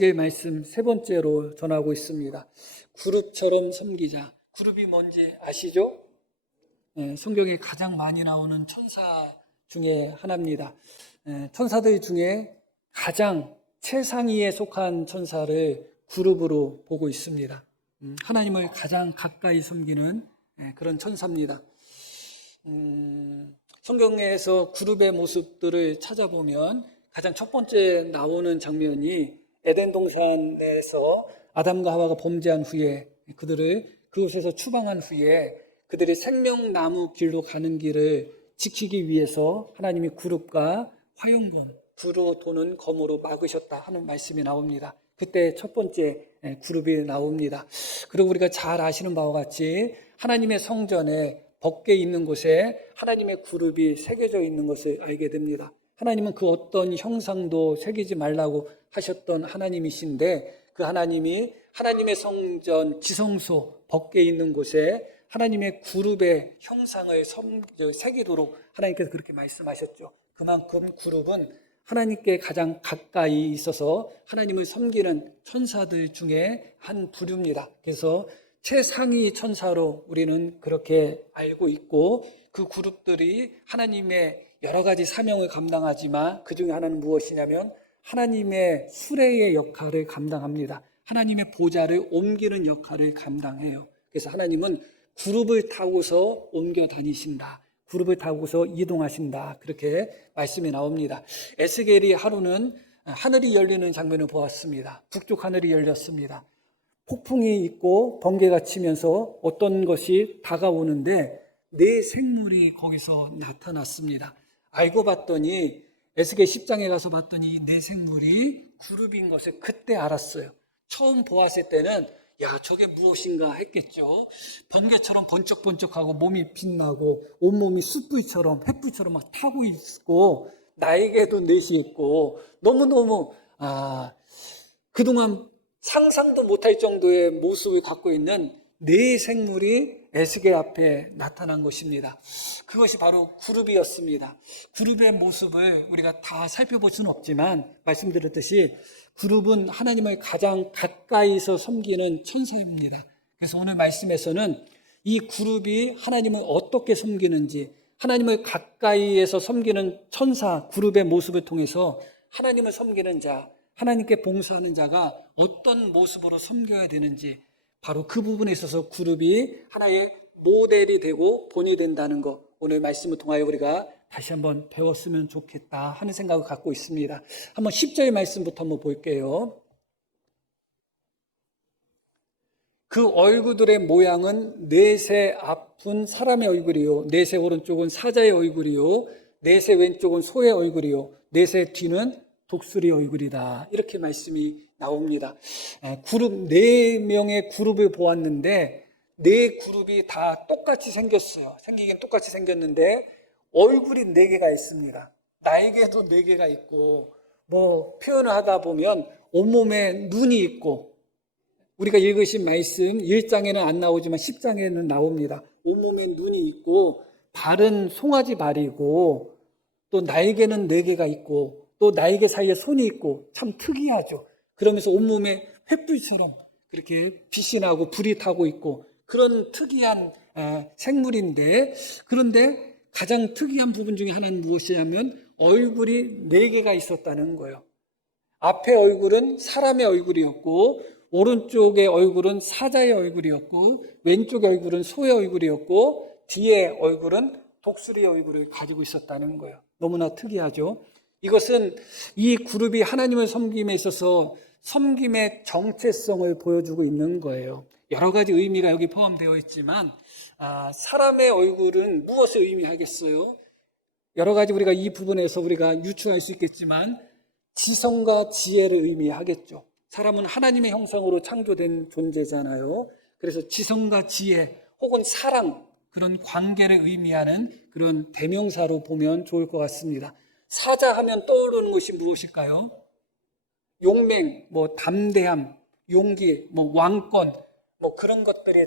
의 말씀 세 번째로 전하고 있습니다. 그룹처럼 섬기자. 그룹이 뭔지 아시죠? 성경에 가장 많이 나오는 천사 중에 하나입니다. 천사들 중에 가장 최상위에 속한 천사를 그룹으로 보고 있습니다. 하나님을 가장 가까이 섬기는 그런 천사입니다. 성경에서 그룹의 모습들을 찾아보면 가장 첫 번째 나오는 장면이 에덴 동산에서 아담과 하와가 범죄한 후에 그들을 그곳에서 추방한 후에 그들이 생명나무 길로 가는 길을 지키기 위해서 하나님이 그룹과 화용검, 불로 도는 검으로 막으셨다 하는 말씀이 나옵니다. 그때 첫 번째 그룹이 나옵니다. 그리고 우리가 잘 아시는 바와 같이 하나님의 성전에 밖에 있는 곳에 하나님의 그룹이 새겨져 있는 것을 알게 됩니다. 하나님은 그 어떤 형상도 새기지 말라고 하셨던 하나님이신데 그 하나님이 하나님의 성전 지성소 밖에 있는 곳에 하나님의 그룹의 형상을 새기도록 하나님께서 그렇게 말씀하셨죠. 그만큼 그룹은 하나님께 가장 가까이 있어서 하나님을 섬기는 천사들 중에 한 부류입니다. 그래서 최상위 천사로 우리는 그렇게 알고 있고 그 그룹들이 하나님의 여러 가지 사명을 감당하지만 그 중에 하나는 무엇이냐면 하나님의 수레의 역할을 감당합니다. 하나님의 보좌를 옮기는 역할을 감당해요. 그래서 하나님은 그룹을 타고서 옮겨 다니신다. 그룹을 타고서 이동하신다. 그렇게 말씀이 나옵니다. 에스겔이 하루는 하늘이 열리는 장면을 보았습니다. 북쪽 하늘이 열렸습니다. 폭풍이 있고 번개가 치면서 어떤 것이 다가오는데 네 생물이 거기서 나타났습니다. 알고 봤더니 에스겔 10장에 가서 봤더니 네 생물이 그룹인 것을 그때 알았어요. 처음 보았을 때는 야 저게 무엇인가 했겠죠. 번개처럼 번쩍번쩍하고 몸이 빛나고 온몸이 숯불처럼 횃불처럼 막 타고 있고 나에게도 넷이 있고 너무너무 그동안 상상도 못할 정도의 모습을 갖고 있는 네 생물이 에스겔 앞에 나타난 것입니다. 그것이 바로 그룹이었습니다. 그룹의 모습을 우리가 다 살펴볼 수는 없지만 말씀드렸듯이 그룹은 하나님을 가장 가까이서 섬기는 천사입니다. 그래서 오늘 말씀에서는 이 그룹이 하나님을 어떻게 섬기는지 하나님을 가까이에서 섬기는 천사 그룹의 모습을 통해서 하나님을 섬기는 자 하나님께 봉사하는 자가 어떤 모습으로 섬겨야 되는지 바로 그 부분에 있어서 그룹이 하나의 모델이 되고 본이 된다는 것 오늘 말씀을 통하여 우리가 다시 한번 배웠으면 좋겠다 하는 생각을 갖고 있습니다. 한번 10절의 말씀부터 한번 볼게요. 그 얼굴들의 모양은 넷의 앞은 사람의 얼굴이요 넷의 오른쪽은 사자의 얼굴이요 넷의 왼쪽은 소의 얼굴이요 넷의 뒤는 독수리 얼굴이다. 이렇게 말씀이 나옵니다. 그룹 4명의 그룹을 보았는데 네 그룹이 다 똑같이 생겼어요. 생기긴 똑같이 생겼는데 얼굴이 4개가 있습니다. 날개도 4개가 있고 뭐 표현을 하다 보면 온몸에 눈이 있고 우리가 읽으신 말씀 1장에는 안 나오지만 10장에는 나옵니다. 온몸에 눈이 있고 발은 송아지 발이고 또 날개는 4개가 있고 또 날개 사이에 손이 있고 참 특이하죠. 그러면서 온몸에 횃불처럼 그렇게 빛이 나고 불이 타고 있고 그런 특이한 생물인데 그런데 가장 특이한 부분 중에 하나는 무엇이냐면 얼굴이 4개가 있었다는 거예요. 앞에 얼굴은 사람의 얼굴이었고 오른쪽의 얼굴은 사자의 얼굴이었고 왼쪽의 얼굴은 소의 얼굴이었고 뒤에 얼굴은 독수리의 얼굴을 가지고 있었다는 거예요. 너무나 특이하죠. 이것은 이 그룹이 하나님을 섬김에 있어서 섬김의 정체성을 보여주고 있는 거예요. 여러 가지 의미가 여기 포함되어 있지만 사람의 얼굴은 무엇을 의미하겠어요? 여러 가지 우리가 이 부분에서 우리가 유추할 수 있겠지만 지성과 지혜를 의미하겠죠. 사람은 하나님의 형상으로 창조된 존재잖아요. 그래서 지성과 지혜 혹은 사랑 그런 관계를 의미하는 그런 대명사로 보면 좋을 것 같습니다. 사자 하면 떠오르는 것이 무엇일까요? 용맹, 담대함, 용기, 왕권, 그런 것들이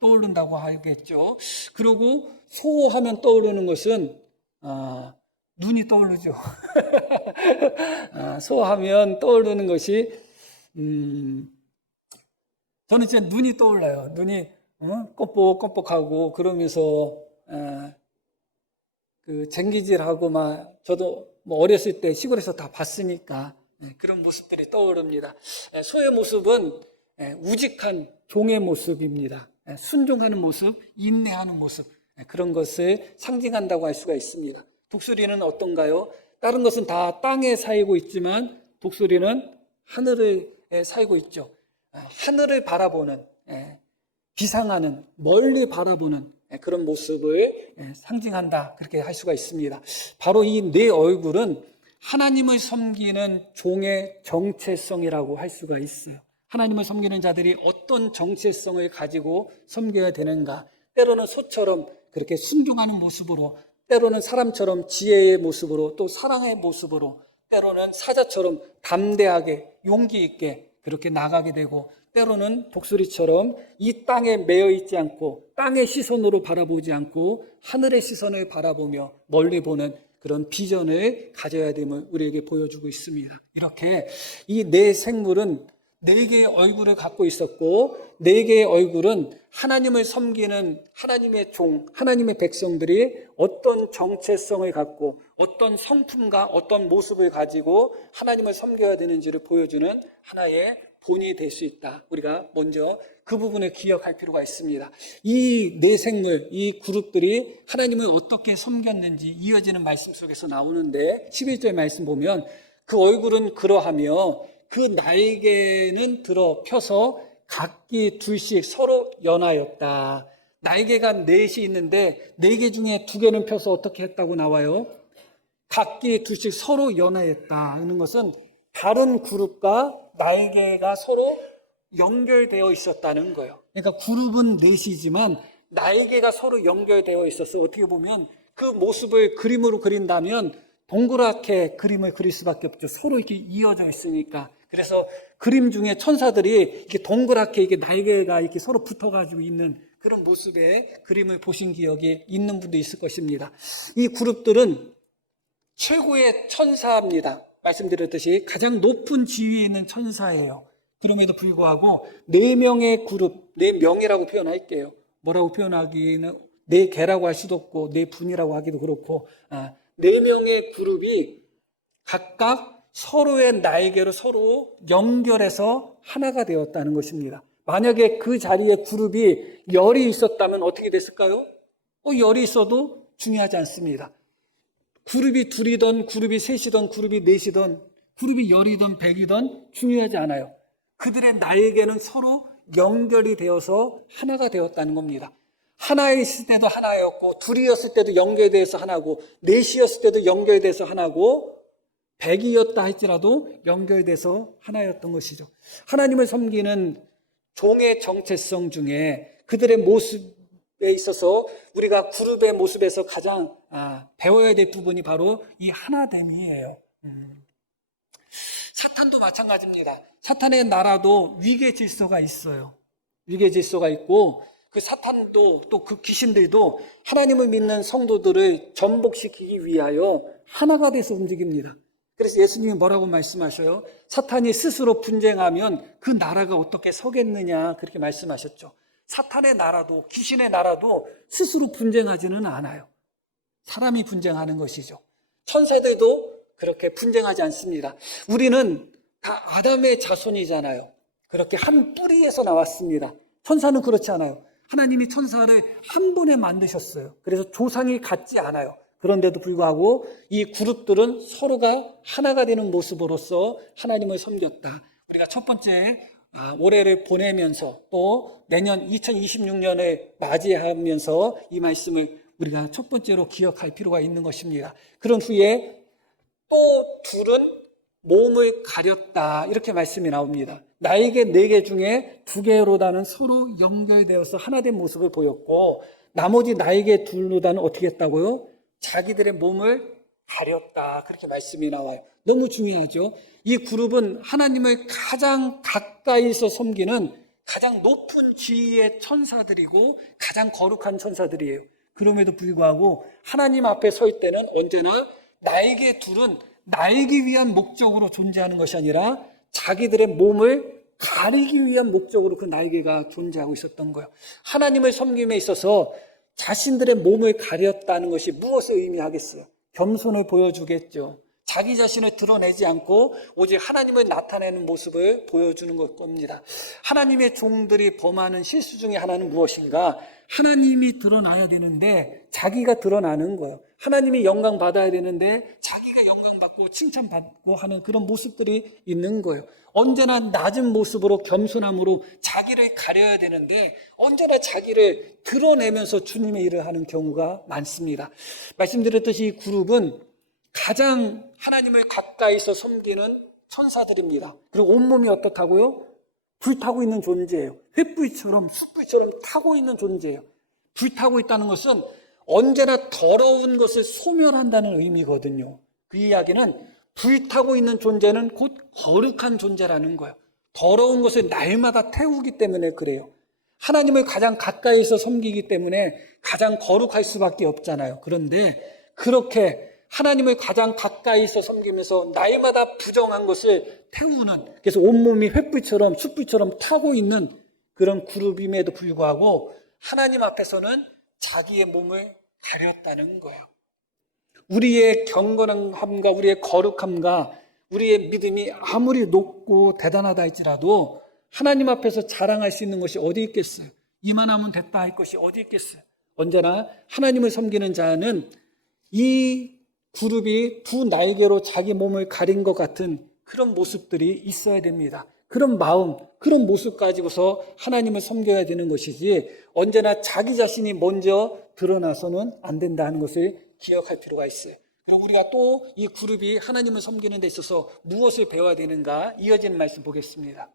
떠오른다고 하겠죠. 그리고 소 하면 떠오르는 것은, 눈이 떠오르죠. 소 하면 떠오르는 것이 저는 진짜 눈이 떠올라요. 눈이 껌뻑껌뻑하고 그러면서 그 쟁기질하고 막 저도 뭐 어렸을 때 시골에서 다 봤으니까 그런 모습들이 떠오릅니다. 소의 모습은 우직한 종의 모습입니다. 순종하는 모습, 인내하는 모습, 그런 것을 상징한다고 할 수가 있습니다. 독수리는 어떤가요? 다른 것은 다 땅에 살고 있지만 독수리는 하늘에 살고 있죠. 하늘을 바라보는, 비상하는, 멀리 바라보는 그런 모습을 상징한다, 그렇게 할 수가 있습니다. 바로 이 네 얼굴은 하나님을 섬기는 종의 정체성이라고 할 수가 있어요. 하나님을 섬기는 자들이 어떤 정체성을 가지고 섬겨야 되는가? 때로는 소처럼 그렇게 순종하는 모습으로, 때로는 사람처럼 지혜의 모습으로, 또 사랑의 모습으로, 때로는 사자처럼 담대하게 용기 있게 그렇게 나가게 되고, 때로는 독수리처럼 이 땅에 매여 있지 않고 땅의 시선으로 바라보지 않고 하늘의 시선을 바라보며 멀리 보는 그런 비전을 가져야 됨을 우리에게 보여주고 있습니다. 이렇게 이 네 생물은 네 개의 얼굴을 갖고 있었고, 네 개의 얼굴은 하나님을 섬기는 하나님의 종, 하나님의 백성들이 어떤 정체성을 갖고 어떤 성품과 어떤 모습을 가지고 하나님을 섬겨야 되는지를 보여주는 하나의 본이 될 수 있다. 우리가 먼저 그 부분을 기억할 필요가 있습니다. 이 네 생물, 이 그룹들이 하나님을 어떻게 섬겼는지 이어지는 말씀 속에서 나오는데 11절 말씀 보면 그 얼굴은 그러하며 그 날개는 들어 펴서 각기 둘씩 서로 연하였다. 날개가 넷이 있는데 네 개 중에 두 개는 펴서 어떻게 했다고 나와요? 각기 둘씩 서로 연하였다 하는 것은 다른 그룹과 날개가 서로 연결되어 있었다는 거예요. 그러니까 그룹은 넷이지만 날개가 서로 연결되어 있어서 어떻게 보면 그 모습을 그림으로 그린다면 동그랗게 그림을 그릴 수밖에 없죠. 서로 이렇게 이어져 있으니까. 그래서 그림 중에 천사들이 이렇게 동그랗게 이렇게 날개가 이렇게 서로 붙어가지고 있는 그런 모습의 그림을 보신 기억이 있는 분도 있을 것입니다. 이 그룹들은 최고의 천사입니다. 말씀드렸듯이 가장 높은 지위에 있는 천사예요. 그럼에도 불구하고 네 명의 그룹, 네 명이라고 표현할게요. 뭐라고 표현하기는 네 개라고 할 수도 없고 네 분이라고 하기도 그렇고 네 명의 그룹이 각각 서로의 날개로 서로 연결해서 하나가 되었다는 것입니다. 만약에 그 자리에 그룹이 열이 있었다면 어떻게 됐을까요? 열이 있어도 중요하지 않습니다. 그룹이 둘이든 그룹이 셋이든 그룹이 넷이든 그룹이 열이든 백이든 중요하지 않아요. 그들의 날개는 서로 연결이 되어서 하나가 되었다는 겁니다. 하나에 있을 때도 하나였고 둘이었을 때도 연결돼서 하나고 넷이었을 때도 연결돼서 하나고 백이었다 할지라도 연결돼서 하나였던 것이죠. 하나님을 섬기는 종의 정체성 중에 그들의 모습에 있어서 우리가 그룹의 모습에서 가장 배워야 될 부분이 바로 이 하나됨이에요. 사탄도 마찬가지입니다. 사탄의 나라도 위계 질서가 있어요. 위계 질서가 있고 그 사탄도 또 그 귀신들도 하나님을 믿는 성도들을 전복시키기 위하여 하나가 돼서 움직입니다. 그래서 예수님이 뭐라고 말씀하셔요? 사탄이 스스로 분쟁하면 그 나라가 어떻게 서겠느냐 그렇게 말씀하셨죠. 사탄의 나라도 귀신의 나라도 스스로 분쟁하지는 않아요. 사람이 분쟁하는 것이죠. 천사들도 그렇게 분쟁하지 않습니다. 우리는 다 아담의 자손이잖아요. 그렇게 한 뿌리에서 나왔습니다. 천사는 그렇지 않아요. 하나님이 천사를 한 번에 만드셨어요. 그래서 조상이 같지 않아요. 그런데도 불구하고 이 그룹들은 서로가 하나가 되는 모습으로서 하나님을 섬겼다. 우리가 첫 번째 올해를 보내면서 또 내년 2026년을 맞이하면서 이 말씀을 우리가 첫 번째로 기억할 필요가 있는 것입니다. 그런 후에 또 둘은 몸을 가렸다 이렇게 말씀이 나옵니다. 날개 4개 중에 2개로다는 서로 연결되어서 하나된 모습을 보였고 나머지 날개 둘로다는 어떻게 했다고요? 자기들의 몸을 가렸다 그렇게 말씀이 나와요. 너무 중요하죠. 이 그룹은 하나님을 가장 가까이서 섬기는 가장 높은 지위의 천사들이고 가장 거룩한 천사들이에요. 그럼에도 불구하고 하나님 앞에 설 때는 언제나 날개 둘은 날기 위한 목적으로 존재하는 것이 아니라 자기들의 몸을 가리기 위한 목적으로 그 날개가 존재하고 있었던 거예요. 하나님을 섬김에 있어서 자신들의 몸을 가렸다는 것이 무엇을 의미하겠어요? 겸손을 보여주겠죠. 자기 자신을 드러내지 않고 오직 하나님을 나타내는 모습을 보여주는 것 겁니다. 하나님의 종들이 범하는 실수 중에 하나는 무엇인가? 하나님이 드러나야 되는데 자기가 드러나는 거예요. 하나님이 영광 받아야 되는데 자기가 영광 받고 칭찬받고 하는 그런 모습들이 있는 거예요. 언제나 낮은 모습으로 겸손함으로 자기를 가려야 되는데 언제나 자기를 드러내면서 주님의 일을 하는 경우가 많습니다. 말씀드렸듯이 이 그룹은 가장 하나님을 가까이서 섬기는 천사들입니다. 그리고 온몸이 어떻다고요? 불타고 있는 존재예요. 횃불처럼 숯불처럼 타고 있는 존재예요. 불타고 있다는 것은 언제나 더러운 것을 소멸한다는 의미거든요. 그 이야기는 불타고 있는 존재는 곧 거룩한 존재라는 거예요. 더러운 것을 날마다 태우기 때문에 그래요. 하나님을 가장 가까이서 섬기기 때문에 가장 거룩할 수밖에 없잖아요. 그런데 그렇게 하나님을 가장 가까이서 섬기면서 날마다 부정한 것을 태우는, 그래서 온몸이 횃불처럼 숯불처럼 타고 있는 그런 그룹임에도 불구하고 하나님 앞에서는 자기의 몸을 가렸다는 거예요. 우리의 경건함과 우리의 거룩함과 우리의 믿음이 아무리 높고 대단하다 할지라도 하나님 앞에서 자랑할 수 있는 것이 어디 있겠어요? 이만하면 됐다 할 것이 어디 있겠어요? 언제나 하나님을 섬기는 자는 이 그룹이 두 날개로 자기 몸을 가린 것 같은 그런 모습들이 있어야 됩니다. 그런 마음, 그런 모습 가지고서 하나님을 섬겨야 되는 것이지 언제나 자기 자신이 먼저 드러나서는 안 된다는 것을 기억할 필요가 있어요. 그리고 우리가 또 이 그룹이 하나님을 섬기는 데 있어서 무엇을 배워야 되는가? 이어지는 말씀 보겠습니다.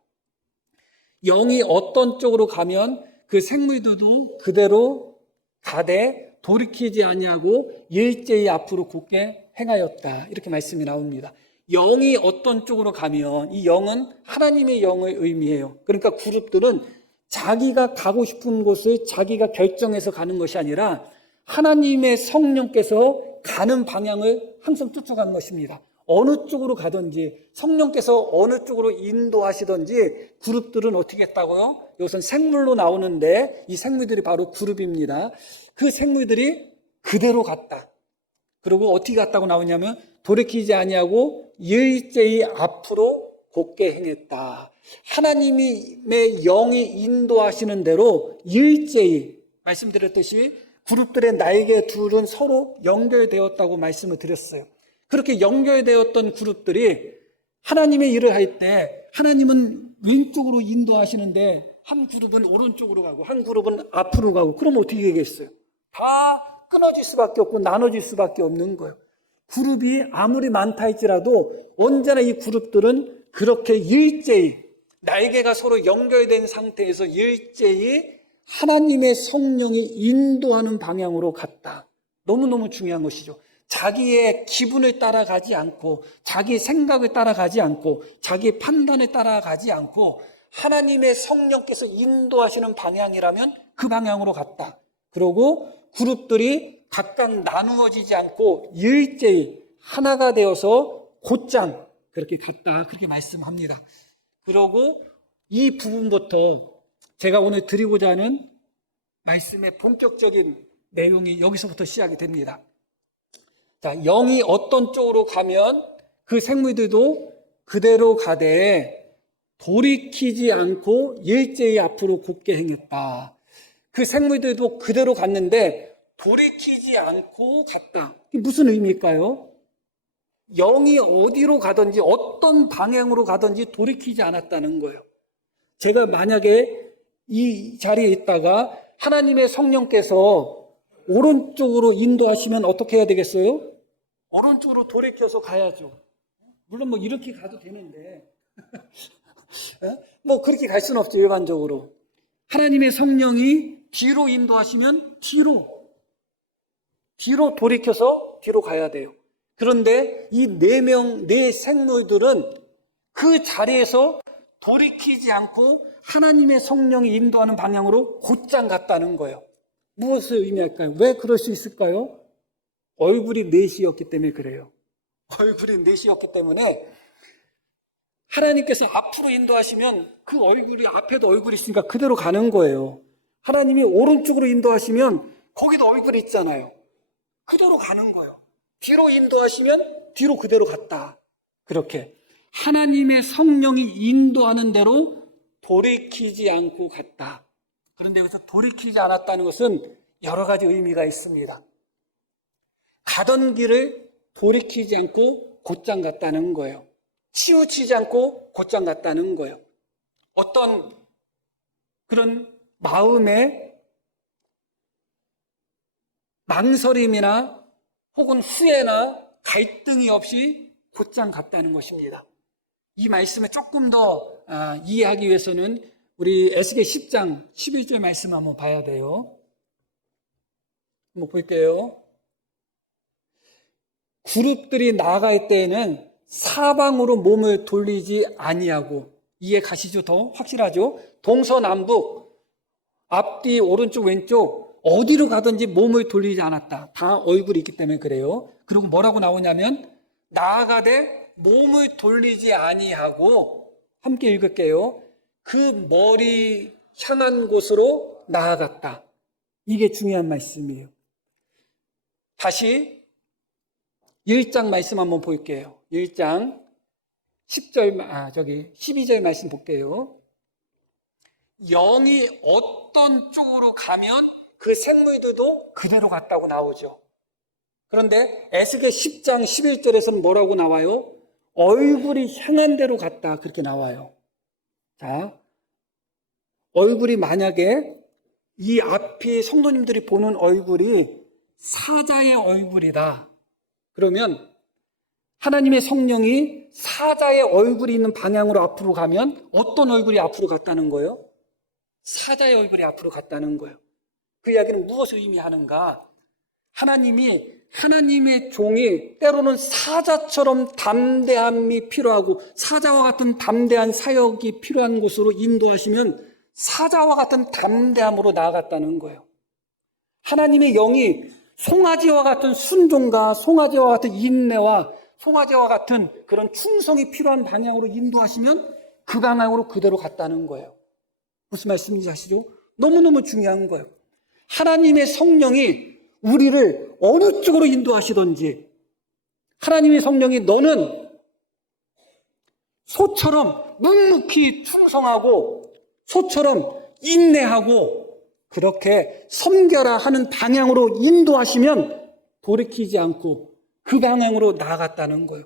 영이 어떤 쪽으로 가면 그 생물들도 그대로 가되 돌이키지 아니하고 일제히 앞으로 곧게 행하였다. 이렇게 말씀이 나옵니다. 영이 어떤 쪽으로 가면 이 영은 하나님의 영을 의미해요. 그러니까 그룹들은 자기가 가고 싶은 곳을 자기가 결정해서 가는 것이 아니라 하나님의 성령께서 가는 방향을 항상 쫓아간 것입니다. 어느 쪽으로 가든지 성령께서 어느 쪽으로 인도하시든지 그룹들은 어떻게 했다고요? 이것은 생물로 나오는데 이 생물들이 바로 그룹입니다. 그 생물들이 그대로 갔다. 그리고 어떻게 갔다고 나오냐면 돌이키지 아니하고 일제히 앞으로 곧게 행했다. 하나님의 영이 인도하시는 대로 일제히 말씀드렸듯이 그룹들의 날개 둘은 서로 연결되었다고 말씀을 드렸어요. 그렇게 연결되었던 그룹들이 하나님의 일을 할 때 하나님은 왼쪽으로 인도하시는데 한 그룹은 오른쪽으로 가고 한 그룹은 앞으로 가고 그럼 어떻게 되겠어요? 다 끊어질 수밖에 없고 나눠질 수밖에 없는 거예요. 그룹이 아무리 많다 할지라도 언제나 이 그룹들은 그렇게 일제히 날개가 서로 연결된 상태에서 일제히 하나님의 성령이 인도하는 방향으로 갔다. 너무너무 중요한 것이죠. 자기의 기분을 따라가지 않고 자기 생각을 따라가지 않고 자기 판단을 따라가지 않고 하나님의 성령께서 인도하시는 방향이라면 그 방향으로 갔다. 그리고 그룹들이 각각 나누어지지 않고 일제히 하나가 되어서 곧장 그렇게 갔다. 그렇게 말씀합니다. 그리고 이 부분부터 제가 오늘 드리고자 하는 말씀의 본격적인 내용이 여기서부터 시작이 됩니다. 자, 영이 어떤 쪽으로 가면 그 생물들도 그대로 가되 돌이키지 않고 일제히 앞으로 곧게 행했다. 그 생물들도 그대로 갔는데 돌이키지 않고 갔다. 이게 무슨 의미일까요? 영이 어디로 가든지 어떤 방향으로 가든지 돌이키지 않았다는 거예요. 제가 만약에 이 자리에 있다가 하나님의 성령께서 오른쪽으로 인도하시면 어떻게 해야 되겠어요? 오른쪽으로 돌이켜서 가야죠. 물론 뭐 이렇게 가도 되는데 뭐 그렇게 갈 수는 없죠. 일반적으로 하나님의 성령이 뒤로 인도하시면 뒤로 돌이켜서 뒤로 가야 돼요. 그런데 이 네 생물들은 그 자리에서 돌이키지 않고 하나님의 성령이 인도하는 방향으로 곧장 갔다는 거예요. 무엇을 의미할까요? 왜 그럴 수 있을까요? 얼굴이 넷이었기 때문에 그래요. 얼굴이 넷이었기 때문에 하나님께서 앞으로 인도하시면 그 얼굴이 앞에도 얼굴이 있으니까 그대로 가는 거예요. 하나님이 오른쪽으로 인도하시면 거기도 얼굴이 있잖아요. 그대로 가는 거예요. 뒤로 인도하시면 뒤로 그대로 갔다. 그렇게 하나님의 성령이 인도하는 대로 돌이키지 않고 갔다. 그런데 여기서 돌이키지 않았다는 것은 여러 가지 의미가 있습니다. 가던 길을 돌이키지 않고 곧장 갔다는 거예요. 치우치지 않고 곧장 갔다는 거예요. 어떤 그런 마음의 망설임이나 혹은 후회나 갈등이 없이 곧장 갔다는 것입니다. 이 말씀을 조금 더 이해하기 위해서는 우리 에스겔 10장 11절 말씀 한번 봐야 돼요. 한번 볼게요. 그룹들이 나아갈 때에는 사방으로 몸을 돌리지 아니하고, 이해 가시죠? 더 확실하죠? 동서남북, 앞뒤, 오른쪽, 왼쪽 어디로 가든지 몸을 돌리지 않았다. 다 얼굴이 있기 때문에 그래요. 그리고 뭐라고 나오냐면 나아가되 몸을 돌리지 아니하고, 함께 읽을게요. 그 머리 향한 곳으로 나아갔다. 이게 중요한 말씀이에요. 다시 1장 말씀 한번 볼게요. 1장 12절 말씀 볼게요. 영이 어떤 쪽으로 가면 그 생물들도 그대로 갔다고 나오죠. 그런데 에스겔 10장 11절에서는 뭐라고 나와요? 얼굴이 향한 대로 갔다, 그렇게 나와요. 자, 얼굴이 만약에 이 앞이 성도님들이 보는 얼굴이 사자의 얼굴이다. 그러면 하나님의 성령이 사자의 얼굴이 있는 방향으로 앞으로 가면 어떤 얼굴이 앞으로 갔다는 거예요? 사자의 얼굴이 앞으로 갔다는 거예요. 그 이야기는 무엇을 의미하는가? 하나님의 종이 때로는 사자처럼 담대함이 필요하고 사자와 같은 담대한 사역이 필요한 곳으로 인도하시면 사자와 같은 담대함으로 나아갔다는 거예요. 하나님의 영이 송아지와 같은 순종과 송아지와 같은 인내와 송아지와 같은 그런 충성이 필요한 방향으로 인도하시면 그 방향으로 그대로 갔다는 거예요. 무슨 말씀인지 아시죠? 너무너무 중요한 거예요. 하나님의 성령이 우리를 어느 쪽으로 인도하시든지, 하나님의 성령이 너는 소처럼 묵묵히 충성하고 소처럼 인내하고 그렇게 섬겨라 하는 방향으로 인도하시면 돌이키지 않고 그 방향으로 나아갔다는 거예요.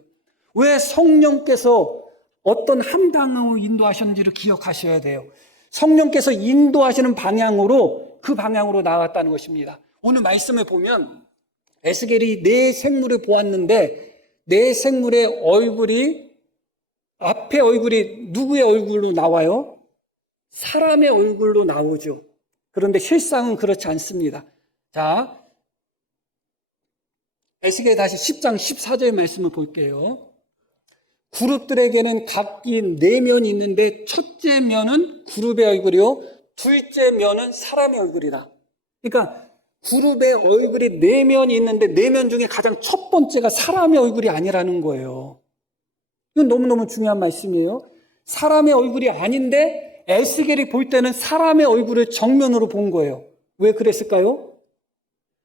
왜 성령께서 어떤 한 방향으로 인도하셨는지를 기억하셔야 돼요. 성령께서 인도하시는 방향으로 그 방향으로 나아갔다는 것입니다. 오늘 말씀을 보면 에스겔이 네 생물을 보았는데 네 생물의 얼굴이, 앞에 얼굴이 누구의 얼굴로 나와요? 사람의 얼굴로 나오죠. 그런데 실상은 그렇지 않습니다. 자, 에스겔 다시 10장 14절 말씀을 볼게요. 그룹들에게는 각기 네 면이 있는데 첫째 면은 그룹의 얼굴이요, 둘째 면은 사람의 얼굴이다. 그러니까 그룹의 얼굴이 네 면이 있는데 네 면 중에 가장 첫 번째가 사람의 얼굴이 아니라는 거예요. 이건 너무너무 중요한 말씀이에요. 사람의 얼굴이 아닌데 에스겔이 볼 때는 사람의 얼굴을 정면으로 본 거예요. 왜 그랬을까요?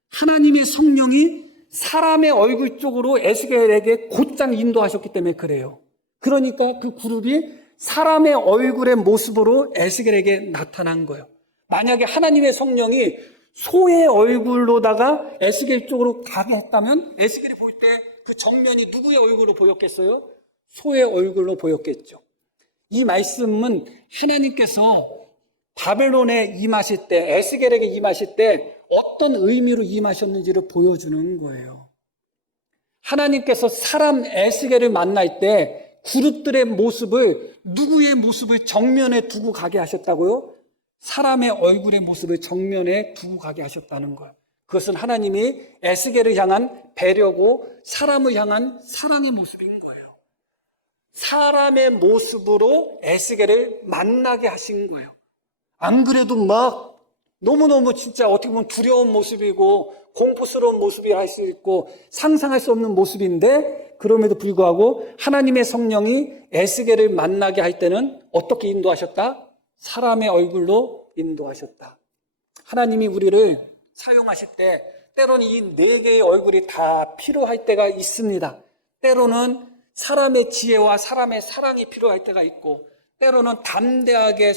하나님의 성령이 사람의 얼굴 쪽으로 에스겔에게 곧장 인도하셨기 때문에 그래요. 그러니까 그 그룹이 사람의 얼굴의 모습으로 에스겔에게 나타난 거예요. 만약에 하나님의 성령이 소의 얼굴로다가 에스겔 쪽으로 가게 했다면 에스겔이 볼 때 그 정면이 누구의 얼굴로 보였겠어요? 소의 얼굴로 보였겠죠. 이 말씀은 하나님께서 바벨론에 임하실 때, 에스겔에게 임하실 때 어떤 의미로 임하셨는지를 보여주는 거예요. 하나님께서 사람 에스겔을 만날 때 그룹들의 모습을, 누구의 모습을 정면에 두고 가게 하셨다고요? 사람의 얼굴의 모습을 정면에 두고 가게 하셨다는 거예요. 그것은 하나님이 에스겔을 향한 배려고 사람을 향한 사랑의 모습인 거예요. 사람의 모습으로 에스겔을 만나게 하신 거예요. 안 그래도 막 너무너무 진짜 어떻게 보면 두려운 모습이고 공포스러운 모습이 할 수 있고 상상할 수 없는 모습인데, 그럼에도 불구하고 하나님의 성령이 에스겔을 만나게 할 때는 어떻게 인도하셨다? 사람의 얼굴로 인도하셨다. 하나님이 우리를 사용하실 때 때로는 이 네 개의 얼굴이 다 필요할 때가 있습니다. 때로는 사람의 지혜와 사람의 사랑이 필요할 때가 있고, 때로는 담대하게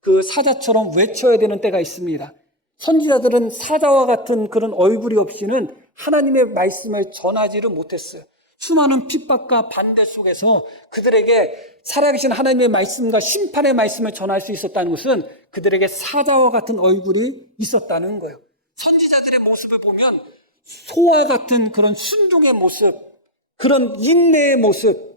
그 사자처럼 외쳐야 되는 때가 있습니다. 선지자들은 사자와 같은 그런 얼굴이 없이는 하나님의 말씀을 전하지를 못했어요. 수많은 핍박과 반대 속에서 그들에게 살아계신 하나님의 말씀과 심판의 말씀을 전할 수 있었다는 것은 그들에게 사자와 같은 얼굴이 있었다는 거예요. 선지자들의 모습을 보면 소와 같은 그런 순종의 모습, 그런 인내의 모습,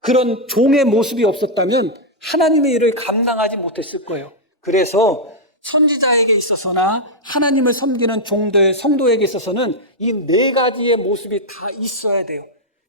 그런 종의 모습이 없었다면 하나님의 일을 감당하지 못했을 거예요. 그래서 선지자에게 있어서나 하나님을 섬기는 종들, 성도에게 있어서는 이 네 가지의 모습이 다 있어야 돼요.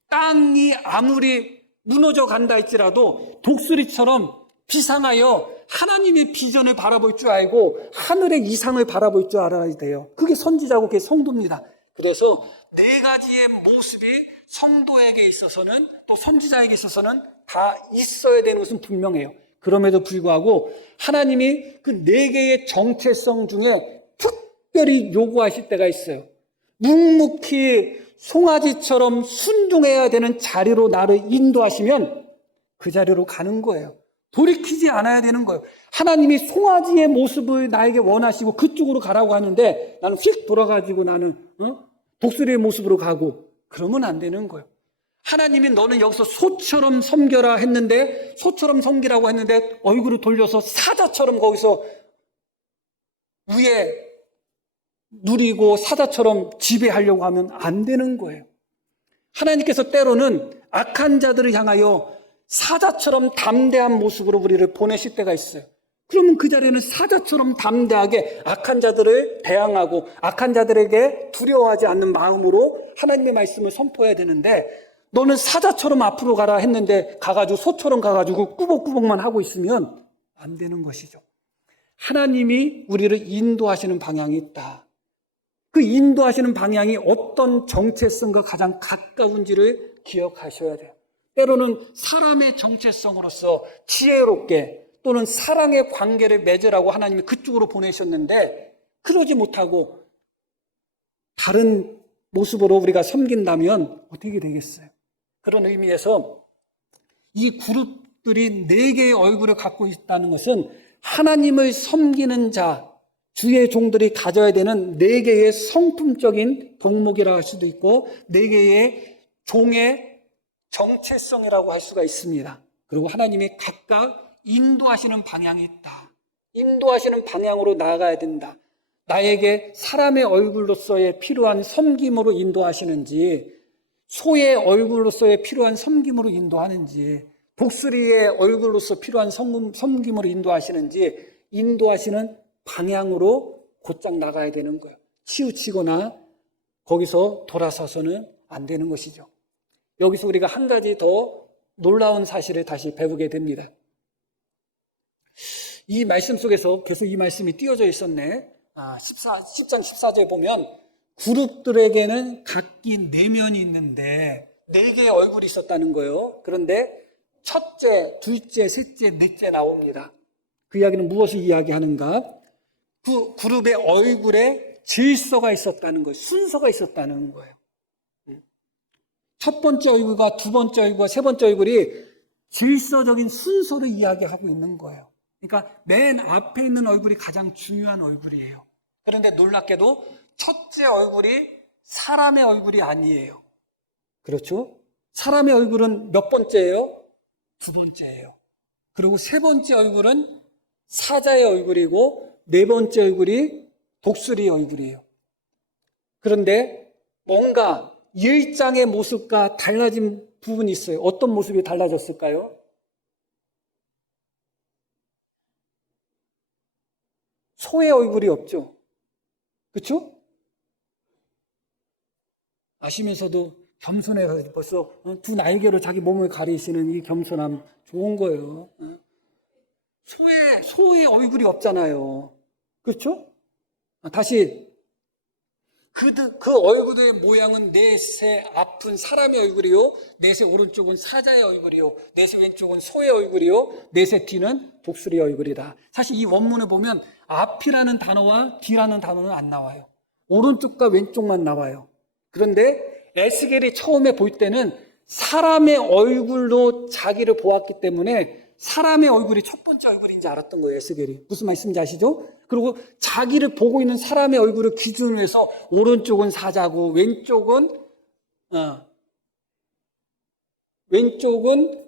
땅이 아무리 무너져 간다 할지라도 독수리처럼 비상하여 하나님의 비전을 바라볼 줄 알고 하늘의 이상을 바라볼 줄 알아야 돼요. 그게 선지자고 그게 성도입니다. 그래서 네 가지의 모습이 성도에게 있어서는, 또 선지자에게 있어서는 다 있어야 되는 것은 분명해요. 그럼에도 불구하고 하나님이 그 네 개의 정체성 중에 특별히 요구하실 때가 있어요. 묵묵히 송아지처럼 순종해야 되는 자리로 나를 인도하시면 그 자리로 가는 거예요. 돌이키지 않아야 되는 거예요. 하나님이 송아지의 모습을 나에게 원하시고 그쪽으로 가라고 하는데 나는 휙 돌아가지고 나는 독수리의 모습으로 가고, 그러면 안 되는 거예요. 하나님이 너는 여기서 소처럼 섬겨라 했는데, 소처럼 섬기라고 했는데 얼굴을 돌려서 사자처럼 거기서 위에 누리고 사자처럼 지배하려고 하면 안 되는 거예요. 하나님께서 때로는 악한 자들을 향하여 사자처럼 담대한 모습으로 우리를 보내실 때가 있어요. 그러면 그 자리에는 사자처럼 담대하게 악한 자들을 대항하고 악한 자들에게 두려워하지 않는 마음으로 하나님의 말씀을 선포해야 되는데, 너는 사자처럼 앞으로 가라 했는데 가가지고 소처럼 가가지고 꾸벅꾸벅만 하고 있으면 안 되는 것이죠. 하나님이 우리를 인도하시는 방향이 있다. 그 인도하시는 방향이 어떤 정체성과 가장 가까운지를 기억하셔야 돼요. 때로는 사람의 정체성으로서 지혜롭게 또는 사랑의 관계를 맺으라고 하나님이 그쪽으로 보내셨는데, 그러지 못하고 다른 모습으로 우리가 섬긴다면 어떻게 되겠어요? 그런 의미에서 이 그룹들이 네 개의 얼굴을 갖고 있다는 것은 하나님을 섬기는 자, 주의 종들이 가져야 되는 네 개의 성품적인 덕목이라 할 수도 있고 네 개의 종의 정체성이라고 할 수가 있습니다. 그리고 하나님이 각각 인도하시는 방향이 있다. 인도하시는 방향으로 나아가야 된다. 나에게 사람의 얼굴로서의 필요한 섬김으로 인도하시는지, 소의 얼굴로서의 필요한 섬김으로 인도하는지, 독수리의 얼굴로서 필요한 섬김으로 인도하시는지, 인도하시는 방향으로 곧장 나가야 되는 거예요. 치우치거나 거기서 돌아서서는 안 되는 것이죠. 여기서 우리가 한 가지 더 놀라운 사실을 다시 배우게 됩니다. 이 말씀 속에서 계속 이 말씀이 띄어져 있었네. 10장 14절에 보면 그룹들에게는 각기 내면이 있는데 네 개의 얼굴이 있었다는 거예요. 그런데 첫째, 둘째, 셋째, 넷째 나옵니다. 그 이야기는 무엇을 이야기하는가? 그 그룹의 얼굴에 질서가 있었다는 거예요. 순서가 있었다는 거예요. 첫 번째 얼굴과 두 번째 얼굴과 세 번째 얼굴이 질서적인 순서를 이야기하고 있는 거예요. 그러니까 맨 앞에 있는 얼굴이 가장 중요한 얼굴이에요. 그런데 놀랍게도 첫째 얼굴이 사람의 얼굴이 아니에요. 그렇죠? 사람의 얼굴은 몇 번째예요? 두 번째예요. 그리고 세 번째 얼굴은 사자의 얼굴이고 네 번째 얼굴이 독수리의 얼굴이에요. 그런데 뭔가 1장의 모습과 달라진 부분이 있어요. 어떤 모습이 달라졌을까요? 소의 얼굴이 없죠. 그렇죠? 아시면서도 겸손해서 벌써 두 날개로 자기 몸을 가리시는 이 겸손함 좋은 거예요. 소의 얼굴이 없잖아요. 그렇죠? 다시 그 얼굴의 모양은 넷의 앞은 사람의 얼굴이요, 넷의 오른쪽은 사자의 얼굴이요, 넷의 왼쪽은 소의 얼굴이요, 넷의 뒤는 독수리의 얼굴이다. 사실 이 원문을 보면 앞이라는 단어와 뒤라는 단어는 안 나와요. 오른쪽과 왼쪽만 나와요. 그런데 에스겔이 처음에 볼 때는 사람의 얼굴로 자기를 보았기 때문에 사람의 얼굴이 첫 번째 얼굴인지 알았던 거예요, 에스겔이. 무슨 말씀인지 아시죠? 그리고 자기를 보고 있는 사람의 얼굴을 기준으로 해서 오른쪽은 사자고 왼쪽은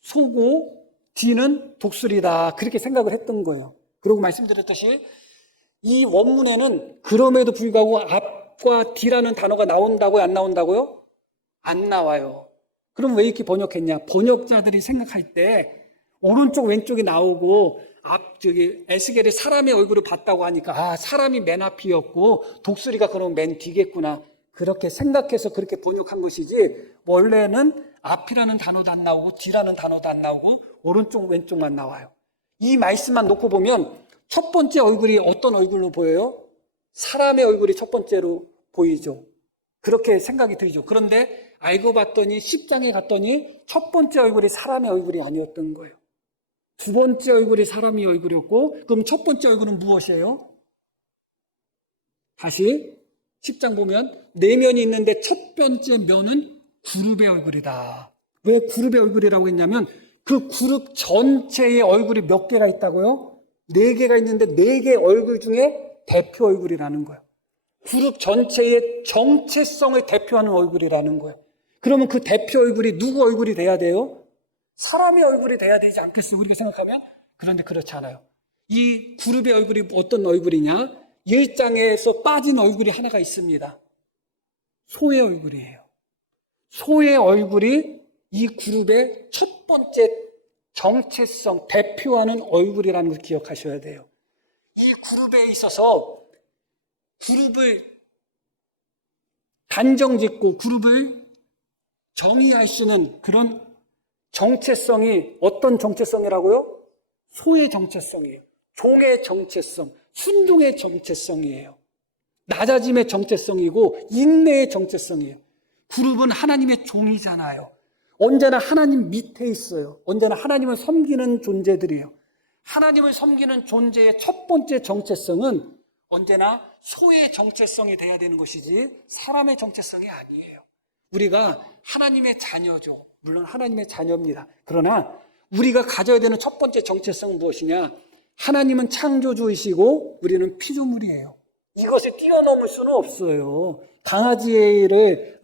소고 뒤는 독수리다. 그렇게 생각을 했던 거예요. 그리고 말씀드렸듯이 이 원문에는 그럼에도 불구하고 앞과 뒤라는 단어가 나온다고요? 안 나온다고요? 안 나와요. 그럼 왜 이렇게 번역했냐? 번역자들이 생각할 때 오른쪽 왼쪽이 나오고 에스겔이 사람의 얼굴을 봤다고 하니까 사람이 맨 앞이었고 독수리가 그럼 맨 뒤겠구나. 그렇게 생각해서 그렇게 번역한 것이지 원래는 앞이라는 단어도 안 나오고 뒤라는 단어도 안 나오고 오른쪽 왼쪽만 나와요. 이 말씀만 놓고 보면 첫 번째 얼굴이 어떤 얼굴로 보여요? 사람의 얼굴이 첫 번째로 보이죠. 그렇게 생각이 들죠. 그런데 알고 봤더니 10장에 갔더니 첫 번째 얼굴이 사람의 얼굴이 아니었던 거예요. 두 번째 얼굴이 사람의 얼굴이었고, 그럼 첫 번째 얼굴은 무엇이에요? 다시 10장 보면 내면이 있는데 첫 번째 면은 그룹의 얼굴이다. 왜 그룹의 얼굴이라고 했냐면 그 그룹 전체의 얼굴이 몇 개가 있다고요? 4개가 있는데 4개 얼굴 중에 대표 얼굴이라는 거예요. 그룹 전체의 정체성을 대표하는 얼굴이라는 거예요. 그러면 그 대표 얼굴이 누구 얼굴이 돼야 돼요? 사람의 얼굴이 돼야 되지 않겠어요? 우리가 생각하면? 그런데 그렇지 않아요. 이 그룹의 얼굴이 어떤 얼굴이냐? 1장에서 빠진 얼굴이 하나가 있습니다. 소의 얼굴이에요. 소의 얼굴이 이 그룹의 첫 번째 정체성, 대표하는 얼굴이라는 걸 기억하셔야 돼요. 이 그룹에 있어서 그룹을 단정짓고 그룹을 정의할 수 있는 그런 정체성이 어떤 정체성이라고요? 소의 정체성이에요. 종의 정체성, 순종의 정체성이에요. 낮아짐의 정체성이고 인내의 정체성이에요. 그룹은 하나님의 종이잖아요. 언제나 하나님 밑에 있어요. 언제나 하나님을 섬기는 존재들이에요. 하나님을 섬기는 존재의 첫 번째 정체성은 언제나 소의 정체성이 돼야 되는 것이지 사람의 정체성이 아니에요. 우리가 하나님의 자녀죠. 물론 하나님의 자녀입니다. 그러나 우리가 가져야 되는 첫 번째 정체성은 무엇이냐? 하나님은 창조주이시고 우리는 피조물이에요. 이것을 뛰어넘을 수는 없어요. 강아지한테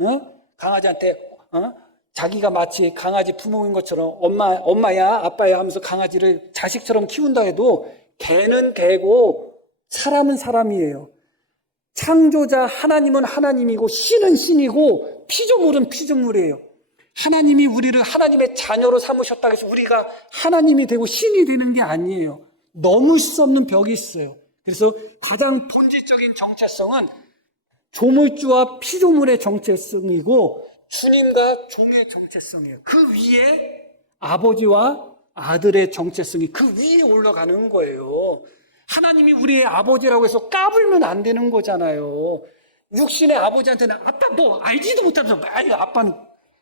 자기가 마치 강아지 부모인 것처럼 엄마야 아빠야 하면서 강아지를 자식처럼 키운다 해도 개는 개고 사람은 사람이에요. 창조자 하나님은 하나님이고 신은 신이고 피조물은 피조물이에요. 하나님이 우리를 하나님의 자녀로 삼으셨다고 해서 우리가 하나님이 되고 신이 되는 게 아니에요. 넘을 수 없는 벽이 있어요. 그래서 가장 본질적인 정체성은 조물주와 피조물의 정체성이고 주님과 종의 정체성이에요. 그 위에 아버지와 아들의 정체성이 그 위에 올라가는 거예요. 하나님이 우리의 아버지라고 해서 까불면 안 되는 거잖아요. 육신의 아버지한테는 아빠 너 알지도 못하면서 아유 아빠는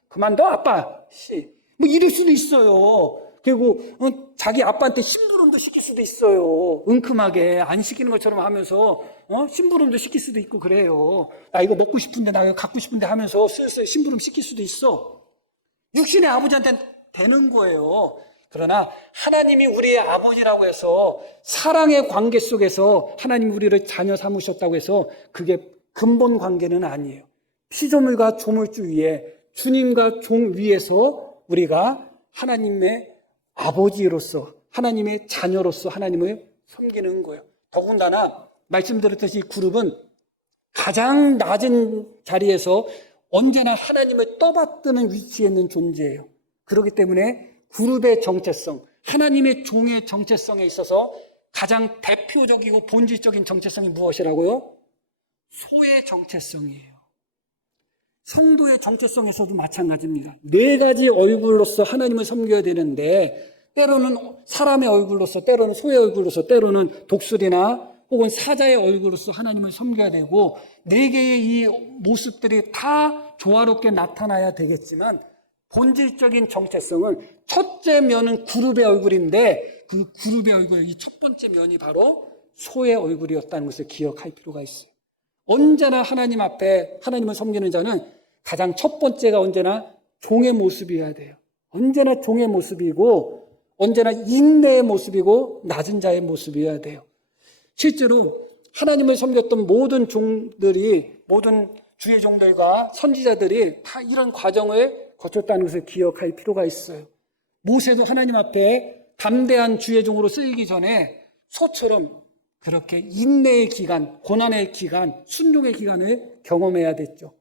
그만둬 아빠 뭐 이럴 수도 있어요. 그리고 자기 아빠한테 심부름도 시킬 수도 있어요. 은큼하게 안 시키는 것처럼 하면서 심부름도 시킬 수도 있고 그래요. 나 이거 먹고 싶은데 나 이거 갖고 싶은데 하면서 슬슬 심부름 시킬 수도 있어. 육신의 아버지한테는 되는 거예요. 그러나 하나님이 우리의 아버지라고 해서 사랑의 관계 속에서 하나님 우리를 자녀 삼으셨다고 해서 그게 근본 관계는 아니에요. 피조물과 조물주 위에 주님과 종 위에서 우리가 하나님의 아버지로서 하나님의 자녀로서 하나님을 섬기는 거예요. 더군다나 말씀드렸듯이 그룹은 가장 낮은 자리에서 언제나 하나님을 떠받드는 위치에 있는 존재예요. 그렇기 때문에 그룹의 정체성, 하나님의 종의 정체성에 있어서 가장 대표적이고 본질적인 정체성이 무엇이라고요? 소의 정체성이에요. 성도의 정체성에서도 마찬가지입니다. 4가지 얼굴로서 하나님을 섬겨야 되는데 때로는 사람의 얼굴로서, 때로는 소의 얼굴로서, 때로는 독수리나 혹은 사자의 얼굴로서 하나님을 섬겨야 되고, 네 개의 이 모습들이 다 조화롭게 나타나야 되겠지만, 본질적인 정체성은 첫째 면은 그룹의 얼굴인데, 그 그룹의 얼굴, 이 첫 번째 면이 바로 소의 얼굴이었다는 것을 기억할 필요가 있어요. 언제나 하나님 앞에 하나님을 섬기는 자는 가장 첫 번째가 언제나 종의 모습이어야 돼요. 언제나 종의 모습이고, 언제나 인내의 모습이고, 낮은 자의 모습이어야 돼요. 실제로 하나님을 섬겼던 모든 종들이, 모든 주의 종들과 선지자들이 다 이런 과정을 거쳤다는 것을 기억할 필요가 있어요. 모세도 하나님 앞에 담대한 주의 종으로 쓰이기 전에 소처럼 그렇게 인내의 기간, 고난의 기간, 순종의 기간을 경험해야 됐죠.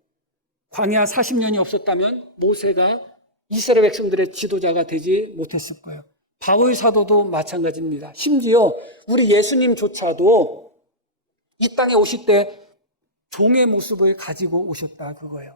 광야 40년이 없었다면 모세가 이스라엘 백성들의 지도자가 되지 못했을 거예요. 바울 사도도 마찬가지입니다. 심지어 우리 예수님조차도 이 땅에 오실 때 종의 모습을 가지고 오셨다 그거예요.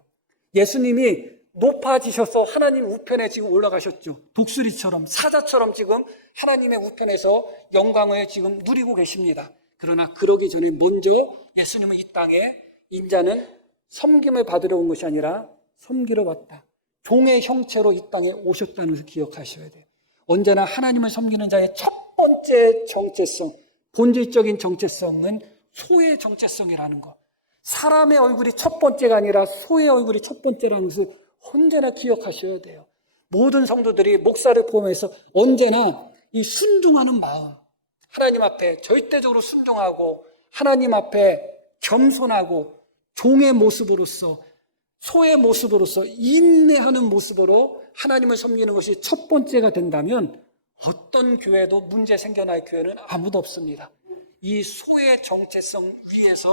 예수님이 높아지셔서 하나님 우편에 지금 올라가셨죠. 독수리처럼, 사자처럼 지금 하나님의 우편에서 영광을 지금 누리고 계십니다. 그러나 그러기 전에 먼저 예수님은 이 땅에 인자는 섬김을 받으러 온 것이 아니라 섬기러 왔다. 종의 형체로 이 땅에 오셨다는 것을 기억하셔야 돼요. 언제나 하나님을 섬기는 자의 첫 번째 정체성, 본질적인 정체성은 소의 정체성이라는 것. 사람의 얼굴이 첫 번째가 아니라 소의 얼굴이 첫 번째라는 것을 언제나 기억하셔야 돼요. 모든 성도들이 목사를 보면서 언제나 이 순종하는 마음, 하나님 앞에 절대적으로 순종하고 하나님 앞에 겸손하고 종의 모습으로서, 소의 모습으로서 인내하는 모습으로 하나님을 섬기는 것이 첫 번째가 된다면 어떤 교회도 문제 생겨날 교회는 아무도 없습니다. 이 소의 정체성 위에서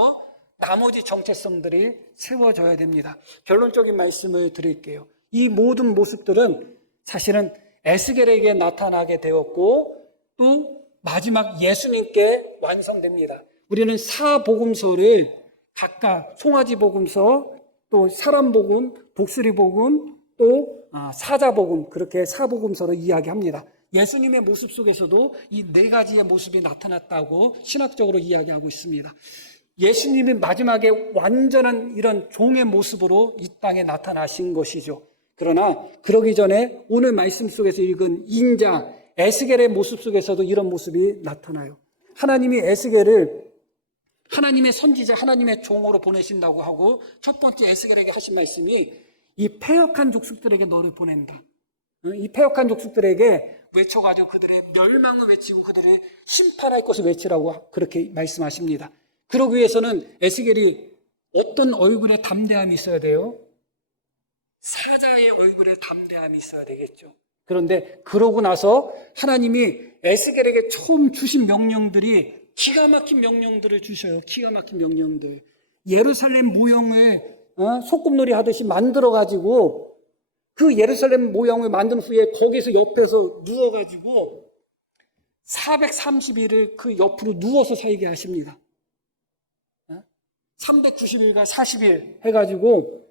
나머지 정체성들이 세워져야 됩니다. 결론적인 말씀을 드릴게요. 이 모든 모습들은 사실은 에스겔에게 나타나게 되었고 또 마지막 예수님께 완성됩니다. 우리는 사복음서를 각각 송아지복음서, 또 사람복음, 독수리복음, 또 사자복음, 그렇게 사복음서로 이야기합니다. 예수님의 모습 속에서도 이 네 가지의 모습이 나타났다고 신학적으로 이야기하고 있습니다. 예수님이 마지막에 완전한 이런 종의 모습으로 이 땅에 나타나신 것이죠. 그러나 그러기 전에 오늘 말씀 속에서 읽은 인자, 에스겔의 모습 속에서도 이런 모습이 나타나요. 하나님이 에스겔을 하나님의 선지자, 하나님의 종으로 보내신다고 하고 첫 번째 에스겔에게 하신 말씀이 이 패역한 족속들에게 너를 보낸다. 이 패역한 족속들에게 외쳐가지고 그들의 멸망을 외치고 그들을 심판할 것을 외치라고 그렇게 말씀하십니다. 그러기 위해서는 에스겔이 어떤 얼굴에 담대함이 있어야 돼요? 사자의 얼굴에 담대함이 있어야 되겠죠. 그런데 그러고 나서 하나님이 에스겔에게 처음 주신 명령들이 기가 막힌 명령들을 주셔요. 기가 막힌 명령들. 예루살렘 모형을 소꿉놀이 하듯이 만들어가지고 그 예루살렘 모형을 만든 후에 거기서 옆에서 누워가지고 430일을 그 옆으로 누워서 살게 하십니다. 390일과 40일 해가지고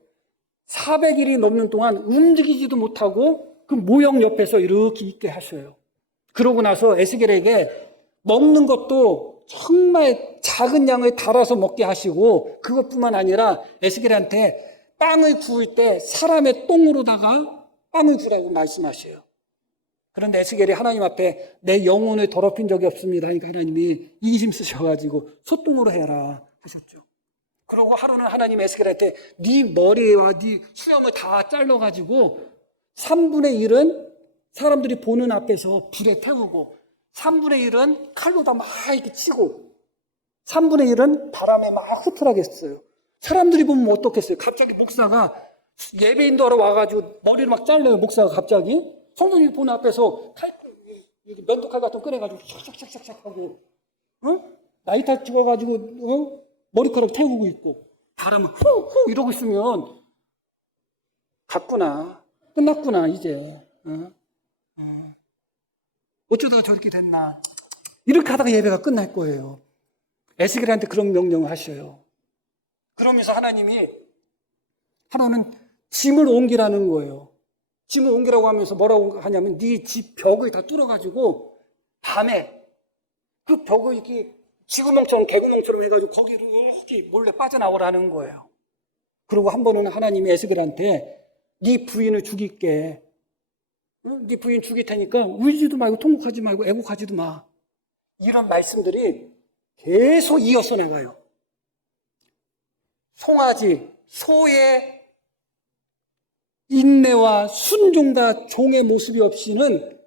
400일이 넘는 동안 움직이지도 못하고 그 모형 옆에서 이렇게 있게 하셔요. 그러고 나서 에스겔에게 먹는 것도 정말 작은 양을 달아서 먹게 하시고 그것뿐만 아니라 에스겔한테 빵을 구울 때 사람의 똥으로다가 빵을 구라고 말씀하셔요. 그런데 에스겔이 하나님 앞에 내 영혼을 더럽힌 적이 없습니다. 그러니까 하나님이 인심 쓰셔가지고 소똥으로 해라 하셨죠. 그러고 하루는 하나님 에스겔한테 네 머리와 네 수염을 다 잘라가지고 3분의 1은 사람들이 보는 앞에서 불에 태우고 3분의 1은 칼로다 막 이렇게 치고 3분의 1은 바람에 막 흩어나겠어요. 사람들이 보면 어떻겠어요? 갑자기 목사가 예배인도 하러 와가지고 머리를 막 잘라요. 목사가 갑자기 성도님이 보는 앞에서 면도칼 같은 거 꺼내가지고 샥샥샥샥 하고 나이타 찍어가지고 머리카락 태우고 있고 바람을 후후 이러고 있으면 갔구나, 끝났구나 이제 어쩌다가 저렇게 됐나 이렇게 하다가 예배가 끝날 거예요. 에스겔한테 그런 명령을 하셔요. 그러면서 하나님이 하나는 짐을 옮기라는 거예요. 짐을 옮기라고 하면서 뭐라고 하냐면 네 집 벽을 다 뚫어가지고 밤에 그 벽을 이렇게 쥐구멍처럼 개구멍처럼 해가지고 거기로 이렇게 몰래 빠져나오라는 거예요. 그리고 한 번은 하나님이 에스겔한테 네 부인을 죽일게. 네 부인 죽일 테니까 울지도 말고 통곡하지 말고 애곡하지도 마. 이런 말씀들이 계속 이어서 나가요. 송아지, 소의 인내와 순종과 종의 모습이 없이는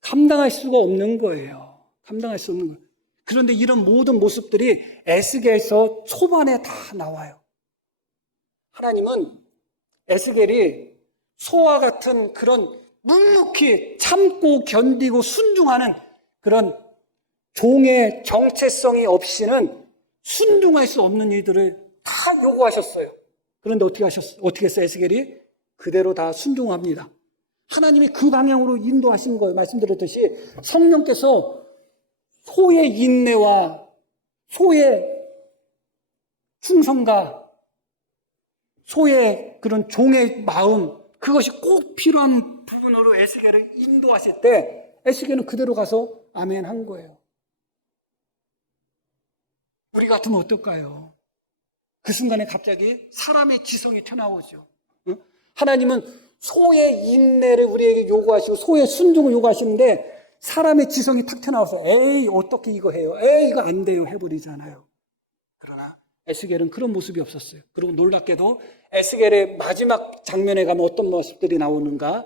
감당할 수가 없는 거예요. 감당할 수 없는 거예요. 그런데 이런 모든 모습들이 에스겔서 초반에 다 나와요. 하나님은 에스겔이 소와 같은 그런 묵묵히 참고 견디고 순종하는 그런 종의 정체성이 없이는 순종할 수 없는 일들을 다 요구하셨어요. 그런데 어떻게 했어요? 에스겔이 그대로 다 순종합니다. 하나님이 그 방향으로 인도하신 거예요. 말씀드렸듯이 성령께서 소의 인내와 소의 충성과 소의 그런 종의 마음, 그것이 꼭 필요한 부분으로 에스겔을 인도하실 때 에스겔은 그대로 가서 아멘 한 거예요. 우리 같으면 어떨까요? 그 순간에 갑자기 사람의 지성이 튀어나오죠. 하나님은 소의 인내를 우리에게 요구하시고 소의 순종을 요구하시는데 사람의 지성이 탁 튀어나와서 에이 어떻게 이거 해요? 에이 이거 안 돼요 해버리잖아요. 그러나 에스겔은 그런 모습이 없었어요. 그리고 놀랍게도 에스겔의 마지막 장면에 가면 어떤 모습들이 나오는가?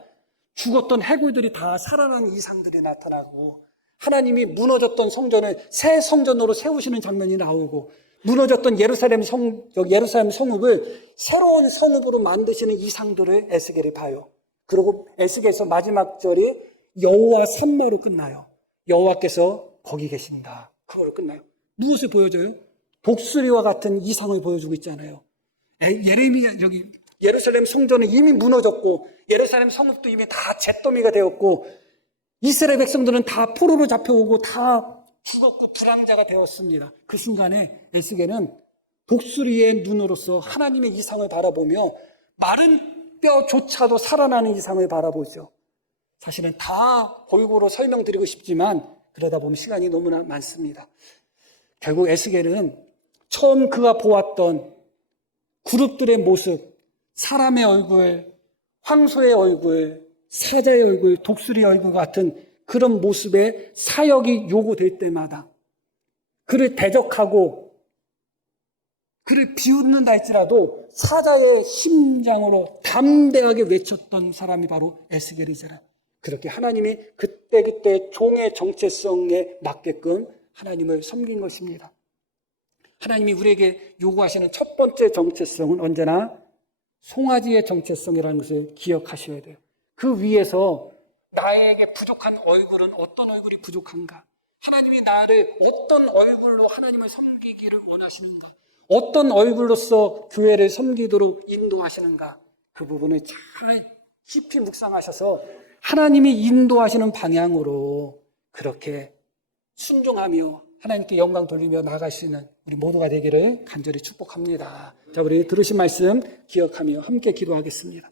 죽었던 해골들이 다 살아나는 이상들이 나타나고 하나님이 무너졌던 성전을 새 성전으로 세우시는 장면이 나오고 무너졌던 예루살렘 성읍을 새로운 성읍으로 만드시는 이상들을 에스겔이 봐요. 그리고 에스겔에서 마지막 절이 여호와 삼마로 끝나요. 여호와께서 거기 계신다. 그걸로 끝나요. 무엇을 보여줘요? 독수리와 같은 이상을 보여주고 있잖아요. 예레미야 여기 예루살렘 성전은 이미 무너졌고 예루살렘 성읍도 이미 다 잿더미가 되었고 이스라엘 백성들은 다 포로로 잡혀오고 다 죽었고 불황자가 되었습니다. 그 순간에 에스겔은 독수리의 눈으로서 하나님의 이상을 바라보며 마른 뼈조차도 살아나는 이상을 바라보죠. 사실은 다 골고루 설명드리고 싶지만 그러다 보면 시간이 너무나 많습니다. 결국 에스겔은 처음 그가 보았던 그룹들의 모습, 사람의 얼굴, 황소의 얼굴, 사자의 얼굴, 독수리의 얼굴 같은 그런 모습의 사역이 요구될 때마다 그를 대적하고 그를 비웃는다 할지라도 사자의 심장으로 담대하게 외쳤던 사람이 바로 에스겔이잖아요. 그렇게 하나님이 그때그때 종의 정체성에 맞게끔 하나님을 섬긴 것입니다. 하나님이 우리에게 요구하시는 첫 번째 정체성은 언제나 송아지의 정체성이라는 것을 기억하셔야 돼요. 그 위에서 나에게 부족한 얼굴은 어떤 얼굴이 부족한가? 하나님이 나를 어떤 얼굴로 하나님을 섬기기를 원하시는가? 어떤 얼굴로서 교회를 섬기도록 인도하시는가? 그 부분을 잘 깊이 묵상하셔서 하나님이 인도하시는 방향으로 그렇게 순종하며 하나님께 영광 돌리며 나아갈 수 있는 우리 모두가 되기를 간절히 축복합니다. 자, 우리 들으신 말씀 기억하며 함께 기도하겠습니다.